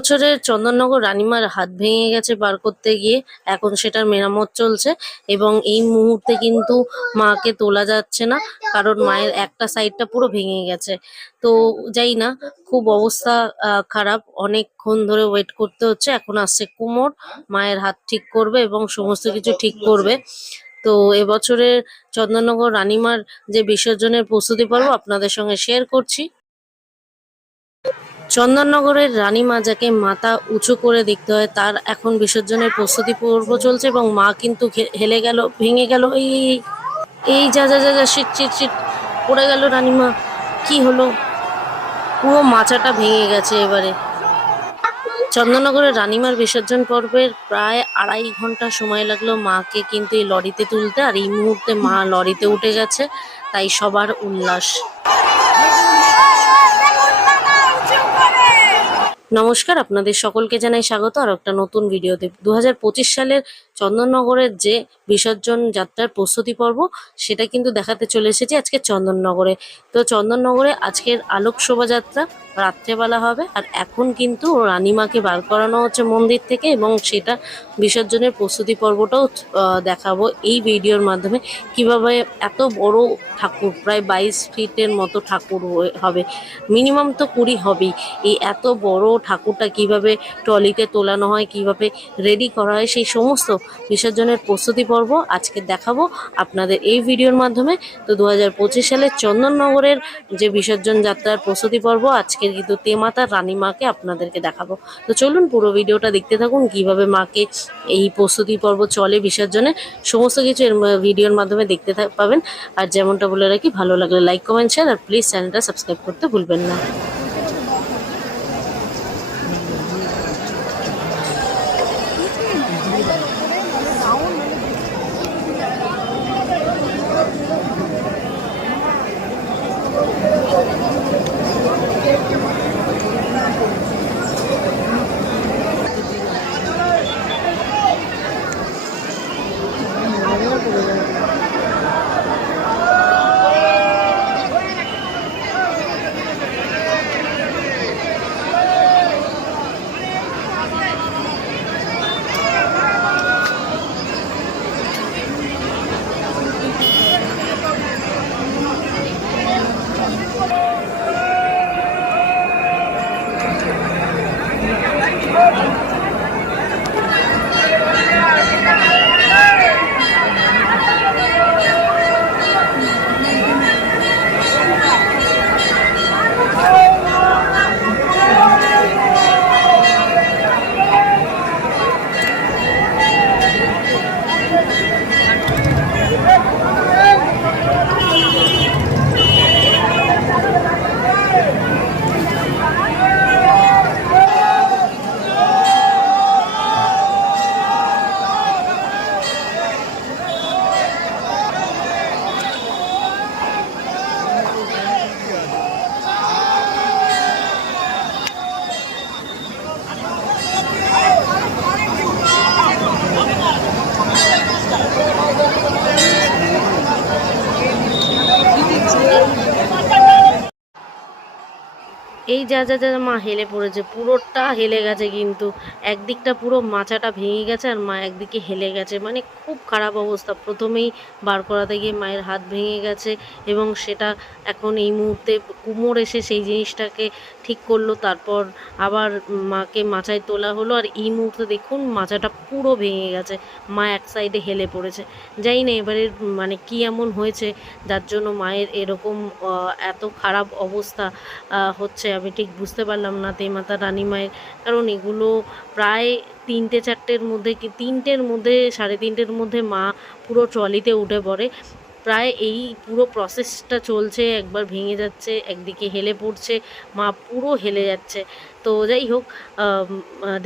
এবছরের চন্দননগর রানীমার হাত ভেঙে গেছে বার করতে গিয়ে, এখন সেটার মেরামত চলছে এবং এই মুহূর্তে কিন্তু মাকে তোলা যাচ্ছে না, কারণ মায়ের একটা সাইডটা পুরো ভেঙে গেছে। তো যাই না, খুব অবস্থা খারাপ। অনেকক্ষণ ধরে ওয়েট করতে হচ্ছে, এখন আসছে কুমোর, মায়ের হাত ঠিক করবে এবং সমস্ত কিছু ঠিক করবে। তো এবছরের চন্দননগর রানীমার যে বিসর্জনের প্রস্তুতি পর্ব আপনাদের সঙ্গে শেয়ার করছি। চন্দননগরের রানীমা যাকে মাথা উঁচু করে দেখতে হয় তার এখন বিসর্জনের প্রস্তুতি পর্ব চলছে এবং মা কিন্তু হেলে গেল ভেঙে গেল এই এই, যা যা যা যা শিট শিট শিট পড়ে গেল রানীমা কি হলো? পুরো মাচাটা ভেঙে গেছে এবারে। চন্দননগরের রানীমার বিসর্জন পর্বের প্রায় আড়াই ঘণ্টা সময় লাগল মাকে কিন্তু এই লরিতে তুলতে আর এই মুহূর্তে মা লরিতে উঠে গেছে তাই সবার উল্লাস। নমস্কার আপনাদের সকলকে জানাই স্বাগত। আর একটা নতুন ভিডিওতে দু হাজার পঁচিশ সালের চন্দননগরের যে বিসর্জন যাত্রার প্রস্তুতি পর্ব, সেটা কিন্তু দেখাতে চলে এসেছি আজকে চন্দননগরে। তো চন্দননগরে আজকের আলোক শোভাযাত্রা রাত্রেবেলা হবে, আর এখন কিন্তু রানীমাকে বার করানো হচ্ছে মন্দির থেকে, এবং সেটা বিসর্জনের প্রস্তুতি পর্বটাও দেখাবো এই ভিডিওর মাধ্যমে। কীভাবে এত বড় ঠাকুর, প্রায় বাইশ ফিটের মতো ঠাকুর হবে, মিনিমাম তো কুড়ি হবেই। এই এত বড় ঠাকুরটা কীভাবে ট্রলিতে তোলানো হয়, কীভাবে রেডি করা হয়, সেই সমস্ত বিসর্জনের প্রস্তুতি পর্ব আজকে দেখাবো আপনাদের এই ভিডিওর মাধ্যমে। তো দু হাজার সালের চন্দননগরের যে বিসর্জন যাত্রার প্রস্তুতি পর্ব, আজকের কিন্তু তেমাতার রানী মাকে আপনাদেরকে দেখাবো। তো চলুন পুরো ভিডিওটা দেখতে থাকুন, কীভাবে মাকে এই প্রস্তুতি পর্ব চলে বিসর্জনে। সমস্ত কিছু এর ভিডিওর মাধ্যমে দেখতে পাবেন। আর যেমনটা বলে রাখি, ভালো লাগলে লাইক কমেন্ট শেয়ার আর প্লিজ চ্যানেলটা সাবস্ক্রাইব করতে ভুলবেন না। যা যা যা, মা হেলে পড়েছে, পুরোটা হেলে গেছে কিন্তু। একদিকটা পুরো মাচাটা ভেঙে গেছে আর মা একদিকে হেলে গেছে। মানে খুব খারাপ অবস্থা। প্রথমেই বার করাতে গিয়ে মায়ের হাত ভেঙে গেছে এবং সেটা এখন এই মুহূর্তে কুমোর এসে সেই জিনিসটাকে ঠিক করল, তারপর আবার মাকে মাচায় তোলা হলো। আর এই মুহূর্তে দেখুন মাচাটা পুরো ভেঙে গেছে। মা এক সাইডে হেলে পড়েছে। যাই না, এবারে মানে কি এমন হয়েছে, যার জন্য মায়ের এরকম এত খারাপ অবস্থা হচ্ছে আমি ঠিক বুঝতে পারলাম না তে তেমাতা রানী মায়ের কারণ এগুলো প্রায় তিনটে চারটের মধ্যে কি, তিনটের মধ্যে, সাড়ে তিনটের মধ্যে মা পুরো ট্রলিতে উঠে পড়ে। প্রায় এই পুরো প্রসেসটা চলছে, একবার ভেঙে যাচ্ছে, একদিকে হেলে পড়ছে, মা পুরো হেলে যাচ্ছে। তো যাই হোক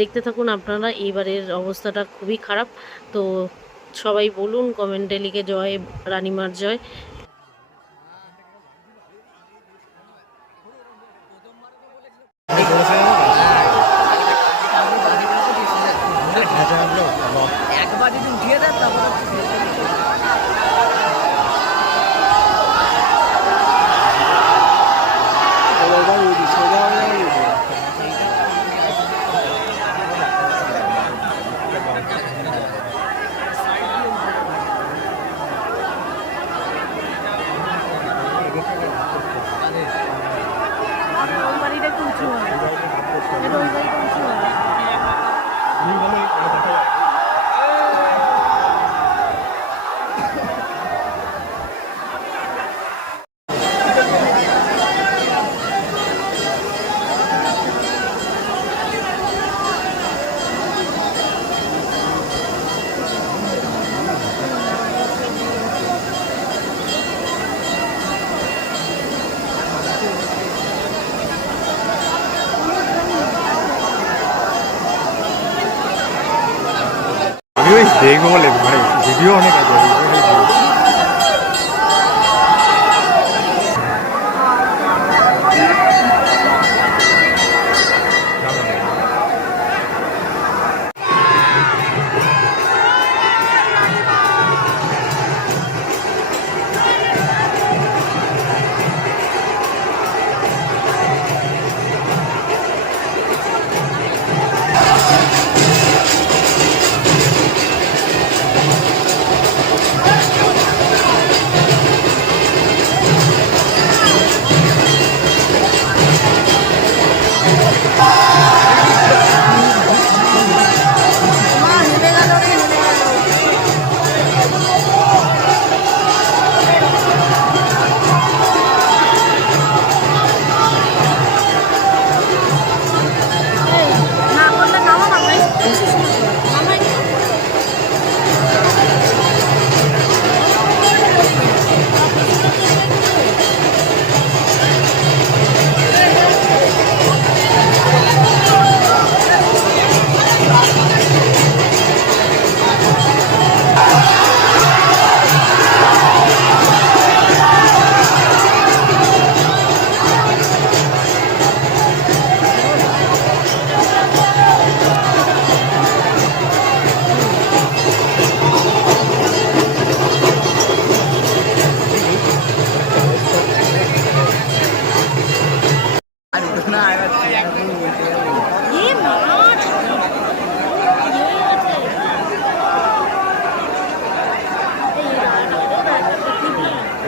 দেখতে থাকুন আপনারা, এইবারের অবস্থাটা খুবই খারাপ। তো সবাই বলুন, কমেন্টে লিখে জয় রানীমার জয়। দেখব বলে মানে ভিডিও অনেক আছে।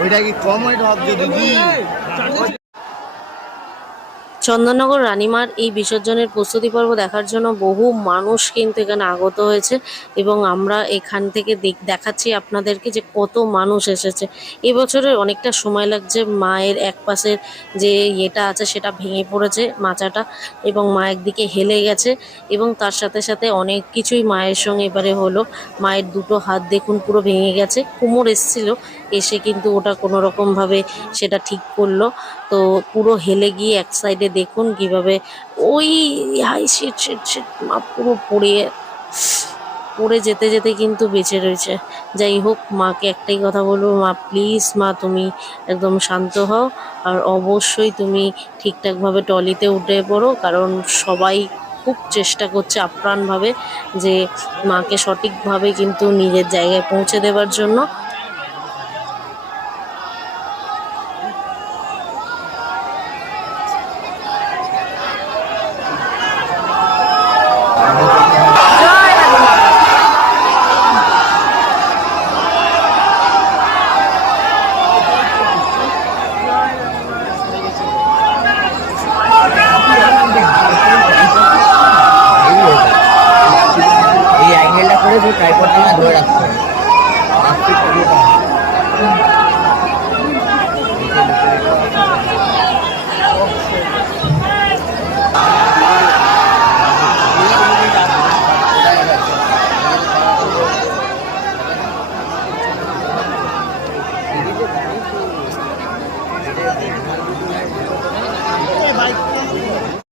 ওইটা কি কম চন্দননগর রানীমার এই বিসর্জনের প্রস্তুতি পর্ব দেখার জন্য বহু মানুষ কিন্তু এখানে আগত হয়েছে এবং আমরা এখান থেকে দেখ- দেখাচ্ছি আপনাদেরকে যে কত মানুষ এসেছে। এবছরে অনেকটা সময় লাগছে মায়ের এক পাশের যে ইয়েটা আছে, সেটা ভেঙে পড়েছে মাচাটা এবং মা একদিকে হেলে গেছে এবং তার সাথে সাথে অনেক কিছুই মায়ের সঙ্গে এবারে হলো। মায়ের দুটো হাত দেখুন পুরো ভেঙে গেছে, কোমর এসছিল এসে কিন্তু ওটা কোনো রকমভাবে সেটা ঠিক করল। তো পুরো হেলে গিয়ে এক সাইডে দেখুন কীভাবে ওই হাই শিট শিট শিট মা পুরো পড়ে পড়ে যেতে যেতে কিন্তু বেঁচে রয়েছে। যাই হোক, মাকে একটাই কথা বলব, মা প্লিজ মা তুমি একদম শান্ত হও আর অবশ্যই তুমি ঠিকঠাকভাবে টলিতে উঠে পড়ো কারণ সবাই খুব চেষ্টা করছে আপ্রাণভাবে যে মাকে সঠিকভাবে কিন্তু নিজের জায়গায় পৌঁছে দেওয়ার জন্য এই অ্যাঙ্গেলটা করে তুই ট্রাইপডটা না ধরে রাখতে হবে আস্তে করে দাও।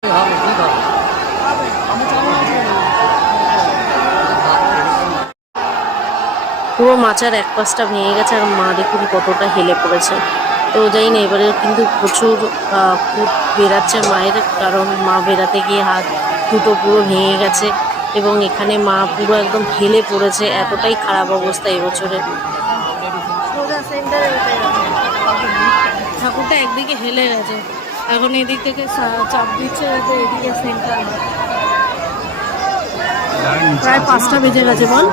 হবে ঠিক হবে পুরো মাচার এক পাশটা ভেঙে গেছে আর মা দেখুন কতটা হেলে পড়েছে। তো যাই না এবারে কিন্তু প্রচুর খুব বেরাচ্ছে মায়ের কারণ মা বেরাতে গিয়ে হাত দুটো পুরো ভেঙে গেছে এবং এখানে মা পুরো একদম হেলে পড়েছে এতটাই খারাপ অবস্থা এবছরে ঠাকুরটা একদিকে হেলে গেছে এখন এদিক থেকে চাপ দিচ্ছে যাতে এদিকে সেন্টার প্রায় পাঁচটা বেজে গেছে বল।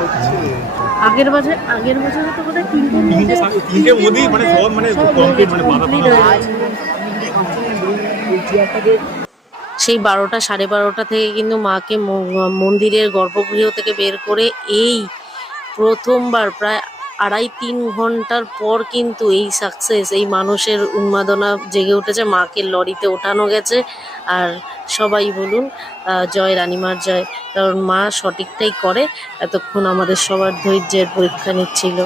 আগের বছর আগের বছর তো বোধহয় তিনটের তিনটে তিনটের মানে সব মানে কমপ্লিট মানে বাধা complete সেই বারোটা সাড়ে বারোটা থেকে কিন্তু মাকে মন্দিরের গর্ভগৃহ থেকে বের করে এই প্রথমবার প্রায় আড়াই তিন ঘণ্টার পর কিন্তু এই সাকসেস এই মানুষের উন্মাদনা জেগে উঠেছে, মাকে লরিতে ওঠানো গেছে। আর সবাই বলুন জয় রানিমার জয়। কারণ মা সঠিকটাই করে, এতক্ষণ আমাদের সবার ধৈর্যের পরীক্ষা নিচ্ছিল।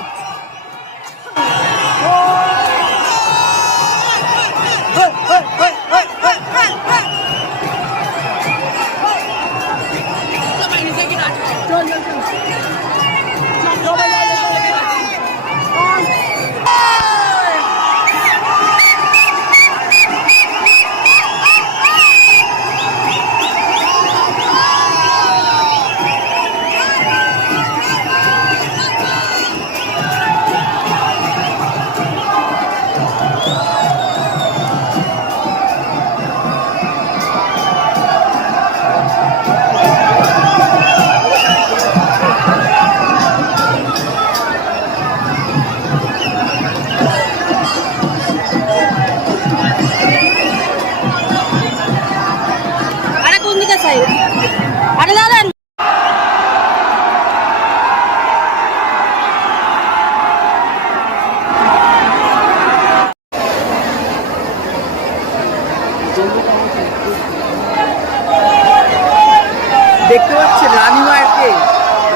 দেখতে পাচ্ছেন রানীমা একে।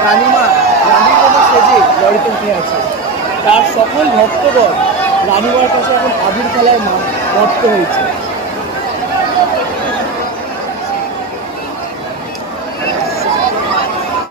রানীমা রানীর কথা সেজে লড়িতে উঠে আছে। তার সকল ভক্তগণ রানীমার কাছে এখন আবির খেলায় মত্ত হয়েছে।